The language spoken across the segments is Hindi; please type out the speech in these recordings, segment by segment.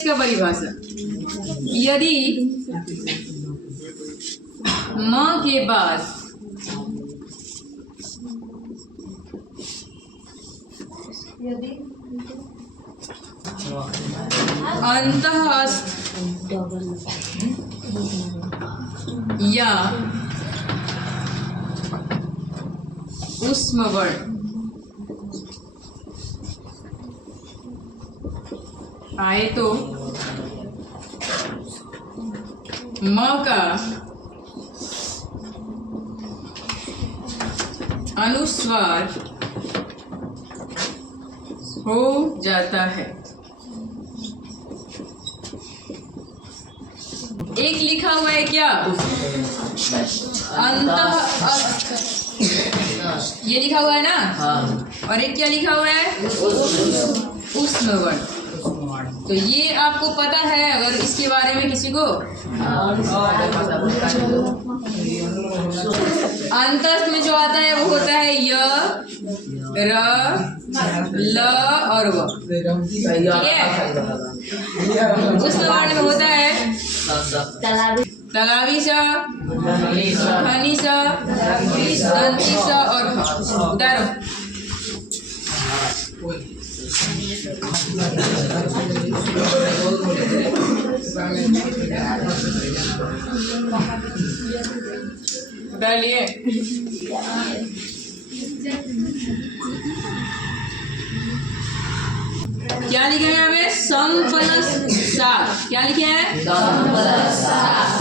इसका परिभाषा, यदि म के बाद अंतःस्थ या ऊष्म वर्ण आए तो म का अनुस्वार हो जाता है। एक लिखा हुआ है क्या, अंतः, ये लिखा हुआ है ना, और एक क्या लिखा हुआ है, ऊष्म वर्ण। तो ये आपको पता है, अगर इसके बारे में किसी को अंतस्थ में जो आता है वो होता है य, र, ल और व, ठीक है। ऊष्म वर्ण में होता है तलावी सा, खनी सा, दंती सा और ख। उतारो। डालिए। क्या लिखा है हमें, सम प्लस सात। क्या लिखे हैं,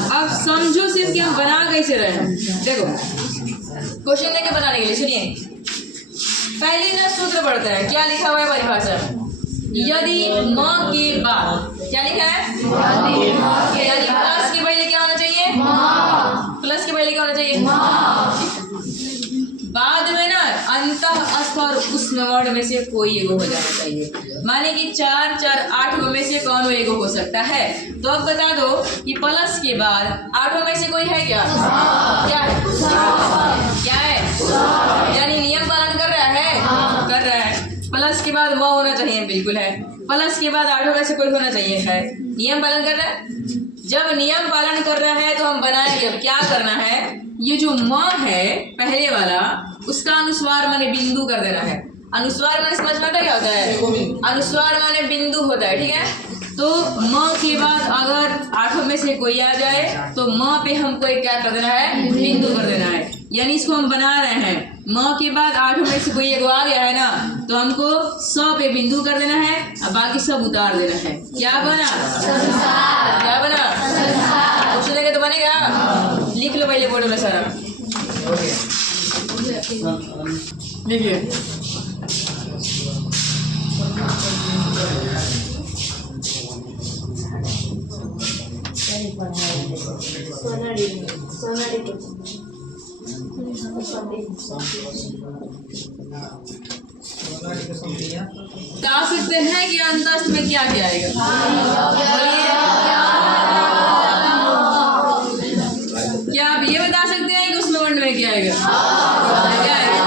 अब समझो सिर्फ कि हम बना कैसे रहे हैं। देखो क्वेश्चन देके बनाने के लिए सुनिए, पहले ना सूत्र पढ़ते हैं। क्या लिखा हुआ है परिभाषा, यदि म के बाद, क्या लिखा है, यानी प्लस के पहले क्या होना चाहिए, प्लस के पहले क्या होना चाहिए, बाद में ना अंतःस्थ और ऊष्म वर्ण में से कोई एगो हो जाना चाहिए। माने कि 4 4 8 में से कौन एगो हो सकता है। तो अब बता दो कि प्लस के बाद 8 में से कोई है क्या, क्या है, क्या है, यानी नियम पालन कर रहा है, कर रहा है। प्लस के बाद म होना चाहिए, बिल्कुल है। प्लस के बाद 8 में से कोई होना चाहिए, है, नियम पालन कर रहा है। जब नियम पालन कर रहा है तो हम बनाएंगे। अब क्या करना है, ये जो म है पहले वाला, उसका अनुस्वार माने बिंदु कर देना है। अनुस्वार माने समझ में आता क्या होता है, अनुस्वार माने बिंदु होता है, ठीक है। तो म के बाद अगर 8 में से कोई आ जाए तो म पे हमको एक क्या कर देना है, बिंदु कर देना है। यानी इसको हम बना रहे हैं, म के बाद 8 में से कोई एक आ गया है ना, तो हमको स पे बिंदु कर देना है और बाकी सब उतार देना है। क्या बना, क्या बना, कुछ देंगे तो बनेगा। लिख लो पहले बोर्ड में सारा, लिखिए। बता सकते हैं कि अंतस्थ में क्या क्या आएगा, बोलिए। क्या आप ये बता सकते हैं कि उसमें वर्ण में क्या आएगा, क्या आएगा?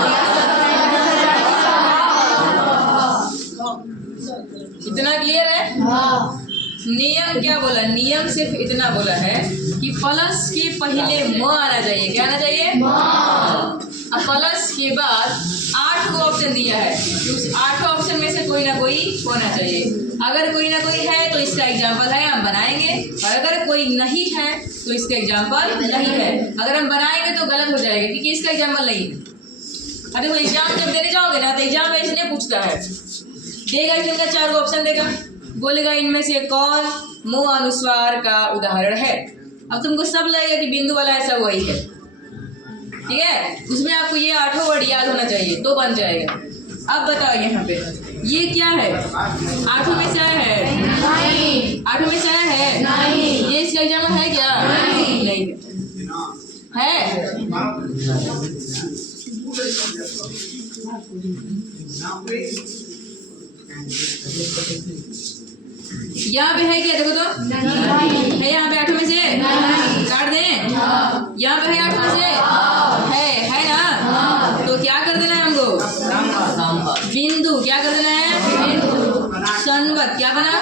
इतना क्लियर है। नियम क्या बोला, नियम सिर्फ इतना बोला है कि प्लस के पहले म आना चाहिए। क्या आना चाहिए, अब प्लस के बाद 8 को ऑप्शन दिया है, तो उस 8 ऑप्शन में से कोई ना कोई होना चाहिए। अगर कोई ना कोई है तो इसका एग्जाम्पल है, हम बनाएंगे, और अगर कोई नहीं है तो इसका एग्जाम्पल नहीं है। अगर हम बनाएंगे तो गलत हो जाएगा, क्योंकि इसका एग्जाम्पल नहीं है। अरे वो एग्जाम जब देने जाओगे ना तो एग्जाम में इसने पूछता है, देगा इनका 4 ऑप्शन देगा, बोलेगा इनमें से कौन मुंह अनुस्वार का उदाहरण है। अब तुमको सब लगेगा कि बिंदु वाला ऐसा वही है, ठीक है। उसमें आपको ये 8 वर्ड याद होना चाहिए तो बन जाएगा। अब बताओ यहाँ पे ये क्या है, 8 में से आया है, 8 में से आया है, ये इसका एग्जाम्पल है क्या, नहीं है। यहाँ पे है क्या, देखो तो है, यहाँ पे 8 में से काट दें, यहाँ पे है 8 में से है ना, तो क्या कर देना है हमको, बिंदु क्या कर देना है, संवत। क्या बना,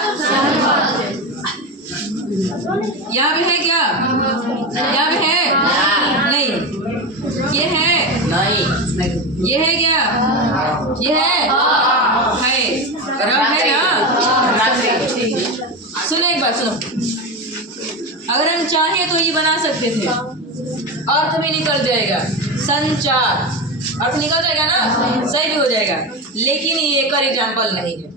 यहाँ पे है क्या? यहाँ पे है? नहीं। ये है? नहीं। ये है क्या? ये है? रब है ना? सुनो एक बात सुनो, अगर हम चाहें तो ये बना सकते थे, अर्थ भी निकल जाएगा, संचार अर्थ निकल जाएगा ना, सही भी हो जाएगा, लेकिन ये एक और एग्जाम्पल नहीं है।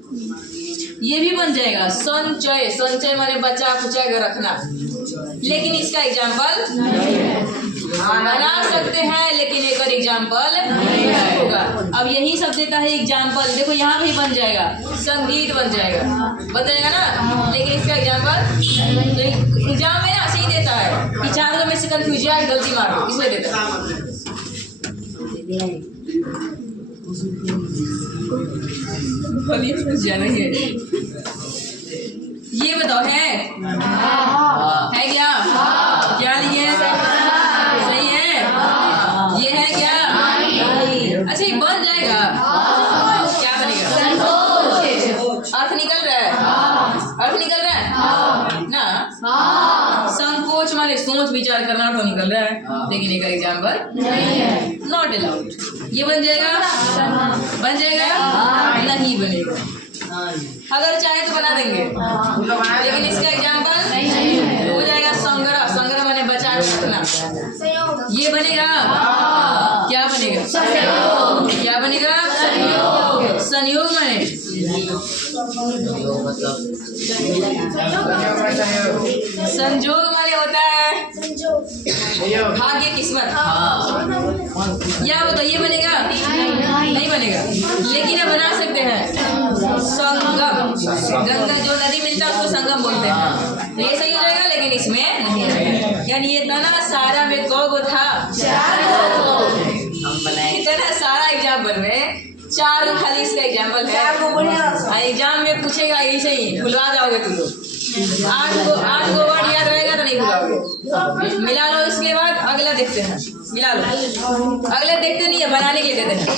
ये भी बन जाएगा संचय, संचय माने बचा खुचा कर रखना, लेकिन इसका एग्जाम्पल बना सकते हैं, लेकिन एक और एग्जाम्पल नहीं होगा। अब यही सब देता है एग्जाम्पल, देखो यहाँ भी बन जाएगा, संगीत बन जाएगा ना, लेकिन इसका एग्जाम्पल एग्जाम में ना सही देता है कि चारों में से कंफ्यूज है, गलती मार दो, इसलिए देता है। ये बताओ है क्या? क्या लिए? सही है? ये है क्या? अच्छा ये बन जाएगा, क्या बनेगा? अर्थ निकल रहा है, अर्थ निकल रहा है ना। संकोच माने सोच विचार करना तो निकल रहा है, लेकिन एक एग्जाम्पल नॉट अलाउड। ये बन जाएगा? बन जाएगा? नहीं बनेगा। अगर चाहे तो बना देंगे, लेकिन इसका एग्जाम्पल हो जाएगा संग्रह, संग्रह माने बचा रखना। ये बनेगा? क्या बनेगा? क्या बनेगा? संयोग माने संजोग माने होता है भाग्य, किस्मत। या बताओ ये बनेगा? नहीं बनेगा, लेकिन ये बना सकते हैं संगम। गंगा जो नदी मिलता है उसको संगम बोलते हैं, तो ये सही हो जाएगा, लेकिन इसमें नहीं आएगा। यानी ये तना सारा में कौगो था, इतना सारा एग्जाम्पल में 4 खाली इसका एग्जाम्पल है। एग्जाम में पूछेगा ऐसे ही भुलवा जाओगे तुम लोग। 8 गो वर्ड याद रहेगा तो नहीं भुलाओगे। मिला लो, इसके बाद अगला देखते हैं, मिला लो। अगले देखते नहीं है, बनाने के लिए देते हैं।